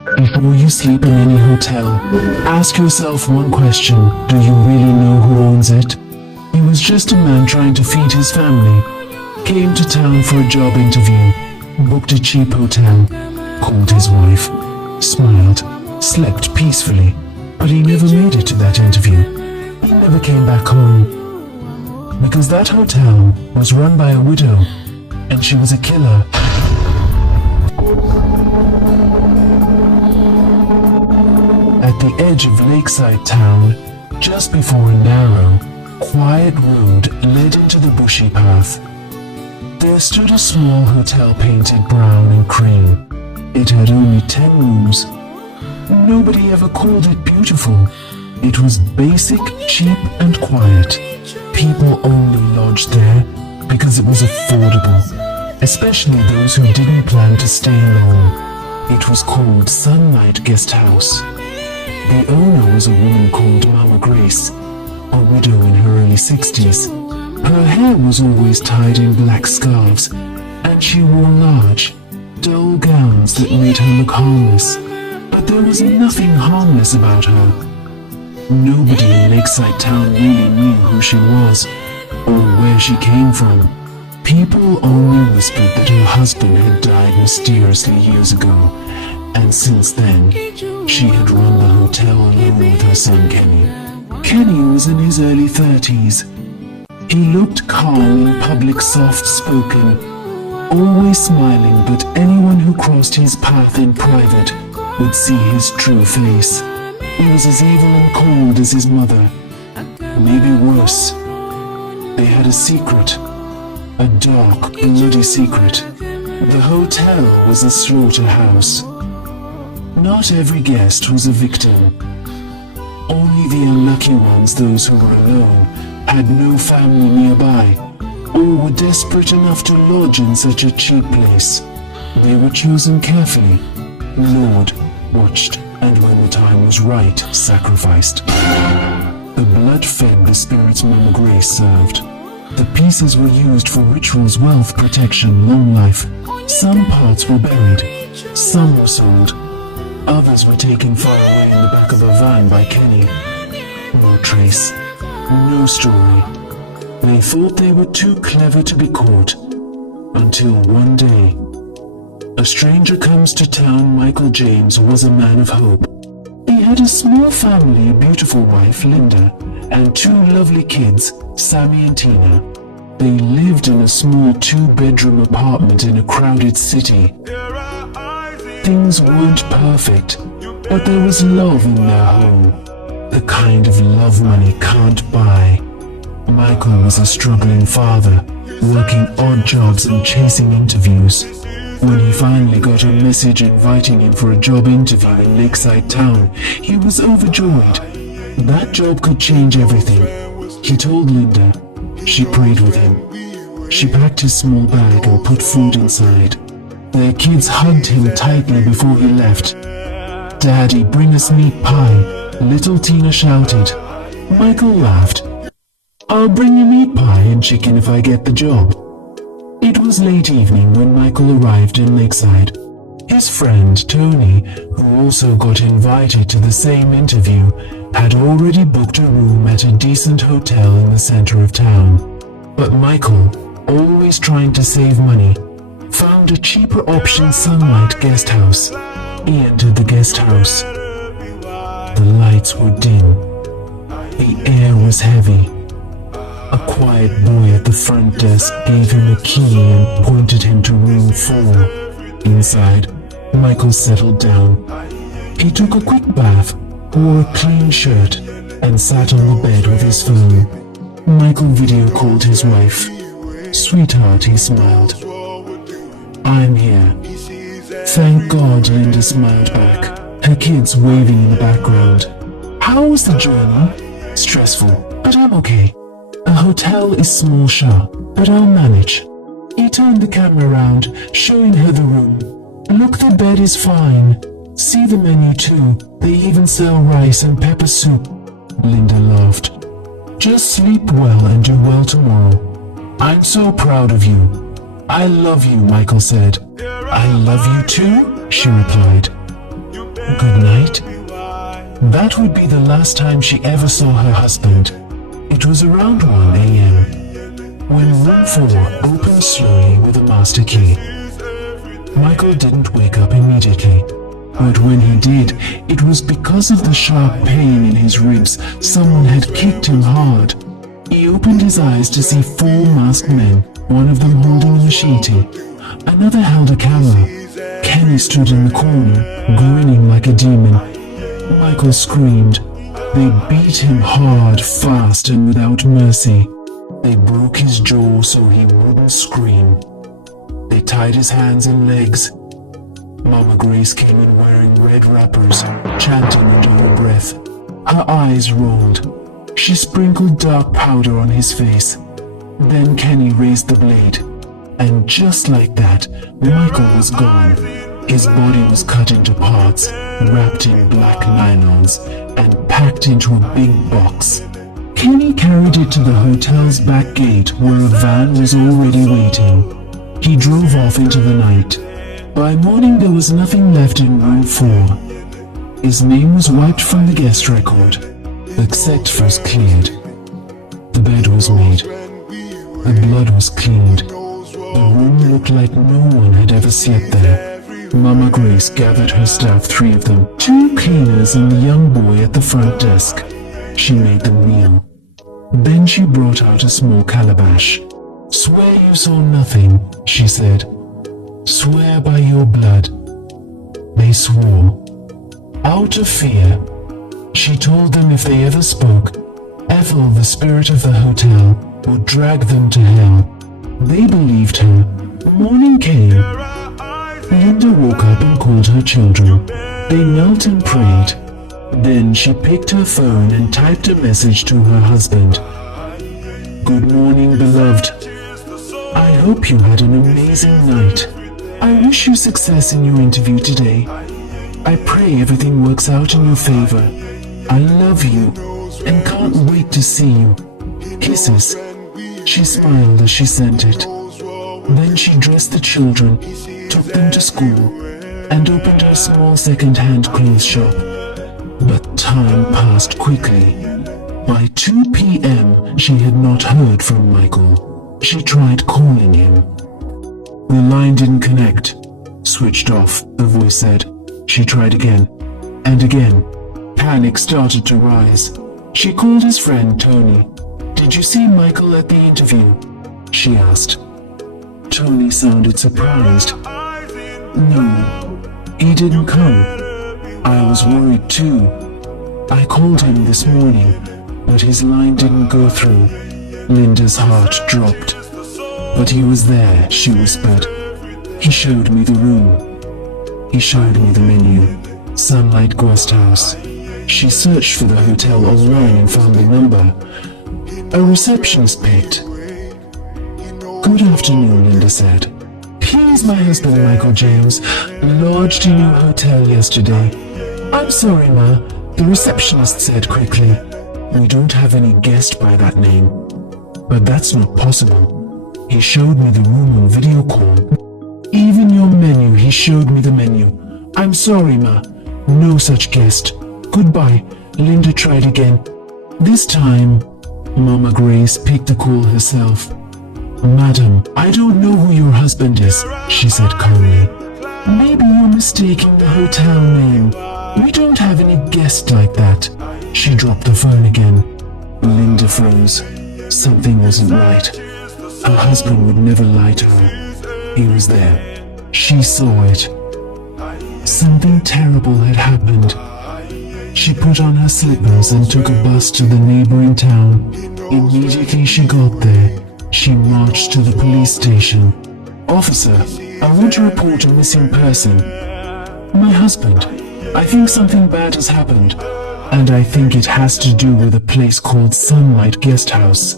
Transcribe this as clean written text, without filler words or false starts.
Before you sleep in any hotel, ask yourself one question: do you really know who owns it? He was just a man trying to feed his family. Came to town for a job interview, booked a cheap hotel, called his wife, smiled, slept peacefully, but he never made it to that interview. He never came back home. Because that hotel was run by a widow, and she was a killer. At the edge of Lakeside Town, just before a narrow, quiet road led into the bushy path, there stood a small hotel painted brown and cream. It had only 10 rooms. Nobody ever called it beautiful. It was basic, cheap, and quiet. People only lodged there because it was affordable, especially those who didn't plan to stay long. It was called Sunlight Guest House. The owner was a woman called Mama Grace, a widow in her early 60s. Her hair was always tied in black scarves, and she wore large, dull gowns that made her look harmless. But there was nothing harmless about her. Nobody in Lakeside Town really knew who she was, or where she came from. People only whispered that her husband had died mysteriously years ago, and since then, she had run the hotel alone with her son Kenny. Kenny was in his early 30s. He looked calm in public, soft-spoken, always smiling, but anyone who crossed his path in private would see his true face. He was as evil and cold as his mother, maybe worse. They had a secret, a dark, bloody secret. The hotel was a slaughterhouse. Not every guest was a victim. Only the unlucky ones, those who were alone, had no family nearby, or were desperate enough to lodge in such a cheap place. They were chosen carefully, lured, watched, and when the time was right, sacrificed. The blood fed the spirits Mama Grace served. The pieces were used for rituals, wealth, protection, long life. Some parts were buried, some were sold. Others were taken far away in the back of a van by Kenny. No trace, no story. They thought they were too clever to be caught. Until one day, a stranger comes to town. Michael James was a man of hope. He had a small family, a beautiful wife, Linda, and 2 lovely kids, Sammy and Tina. They lived in a small 2-bedroom apartment in a crowded city. Things weren't perfect, but there was love in their home. The kind of love money can't buy. Michael was a struggling father, working odd jobs and chasing interviews. When he finally got a message inviting him for a job interview in Lakeside Town, he was overjoyed. That job could change everything. He told Linda. She prayed with him. She packed his small bag and put food inside. Their kids hugged him tightly before he left. "Daddy, bring us meat pie," little Tina shouted. Michael laughed. "I'll bring you meat pie and chicken if I get the job." It was late evening when Michael arrived in Lakeside. His friend, Tony, who also got invited to the same interview, had already booked a room at a decent hotel in the center of town. But Michael, always trying to save money, found a cheaper option, Sunlight Guest House. He entered the guest house. The lights were dim. The air was heavy. A quiet boy at the front desk gave him a key and pointed him to room 4. Inside, Michael settled down. He took a quick bath, wore a clean shirt, and sat on the bed with his phone. Michael video called his wife. "Sweetheart," he smiled. "I'm here." "Thank God," Linda smiled back, her kids waving in the background. "How was the journey?" "Stressful, but I'm okay. A hotel is small, sure, but I'll manage." He turned the camera around, showing her the room. "Look, the bed is fine. See the menu too. They even sell rice and pepper soup." Linda laughed. "Just sleep well and do well tomorrow. I'm so proud of you." "I love you," Michael said. "I love you too," she replied. That would be the last time she ever saw her husband. It was around 1 a.m. when room 4 opened slowly with a master key. Michael didn't wake up immediately, but when he did, it was because of the sharp pain in his ribs. Someone had kicked him hard. He opened his eyes to see 4 masked men, one of them holding a machete. Another held a camera. Kenny stood in the corner, grinning like a demon. Michael screamed. They beat him hard, fast, and without mercy. They broke his jaw so he wouldn't scream. They tied his hands and legs. Mama Grace came in wearing red wrappers, chanting under her breath. Her eyes rolled. She sprinkled dark powder on his face. Then Kenny raised the blade. And just like that, Michael was gone. His body was cut into parts, wrapped in black nylons, and packed into a big box. Kenny carried it to the hotel's back gate where a van was already waiting. He drove off into the night. By morning there was nothing left in room 4. His name was wiped from the guest record. The set was cleared. The bed was made. The blood was cleaned. The room looked like no one had ever slept there. Mama Grace gathered her staff, 3 of them, 2 cleaners and the young boy at the front desk. She made them kneel. Then she brought out a small calabash. "Swear you saw nothing," she said. "Swear by your blood." They swore. Out of fear, she told them if they ever spoke, Ethel, the spirit of the hotel, would drag them to hell. They believed her. Morning came. Linda woke up and called her children. They knelt and prayed. Then she picked her phone and typed a message to her husband. "Good morning, beloved. I hope you had an amazing night. I wish you success in your interview today. I pray everything works out in your favor. I love you and can't wait to see you. Kisses." She smiled as she sent it. Then she dressed the children, took them to school, and opened her small second-hand clothes shop. But time passed quickly. By 2 p.m., she had not heard from Michael. She tried calling him. The line didn't connect. "Switched off," the voice said. She tried again, and again. Panic started to rise. She called his friend Tony. "Did you see Michael at the interview?" she asked. Tony sounded surprised. "No, he didn't come. I was worried too. I called him this morning, but his line didn't go through." Linda's heart dropped. "But he was there," she whispered. "He showed me the room. He showed me the menu. Sunlight Guest House." She searched for the hotel online and found the number. A receptionist picked. "Good afternoon," Linda said. "He's my husband, Michael James. Lodged in your hotel yesterday." "I'm sorry, Ma," the receptionist said quickly. "We don't have any guest by that name." "But that's not possible. He showed me the room on video call. Even your menu, he showed me the menu. I'm sorry, Ma. No such guest. Goodbye." Linda tried again. This time, Mama Grace picked the call herself. "Madam, I don't know who your husband is," she said calmly. "Maybe you're mistaking the hotel name. We don't have any guest like that." She dropped the phone again. Linda froze. Something wasn't right. Her husband would never lie to her. He was there. She saw it. Something terrible had happened. She put on her slippers and took a bus to the neighboring town. Immediately she got there, she marched to the police station. "Officer, I want to report a missing person. My husband. I think something bad has happened, and I think it has to do with a place called Sunlight Guest House."